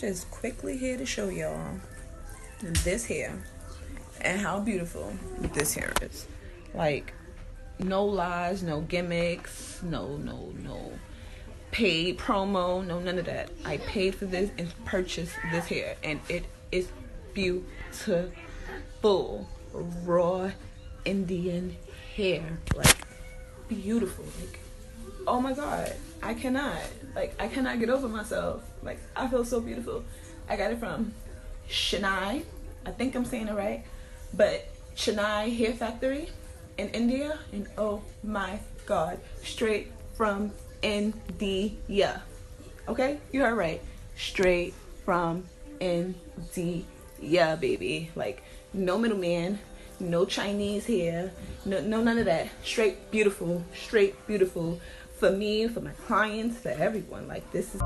just quickly here to show y'all this hair and how beautiful this hair is. Like, no lies, no gimmicks, no paid promo, no none of that. I paid for this and purchased this hair, and it is beautiful. Raw Indian hair, like beautiful. Like, oh my god, I cannot get over myself. Like, I feel so beautiful. I got it from Chennai, I think I'm saying it right, but Chennai Hair Factory in India, and oh my god, straight from India. Okay, you heard right, straight from India, baby. Like, no middleman, no Chinese hair, no none of that. Straight beautiful for me, for my clients, for everyone. Like, this is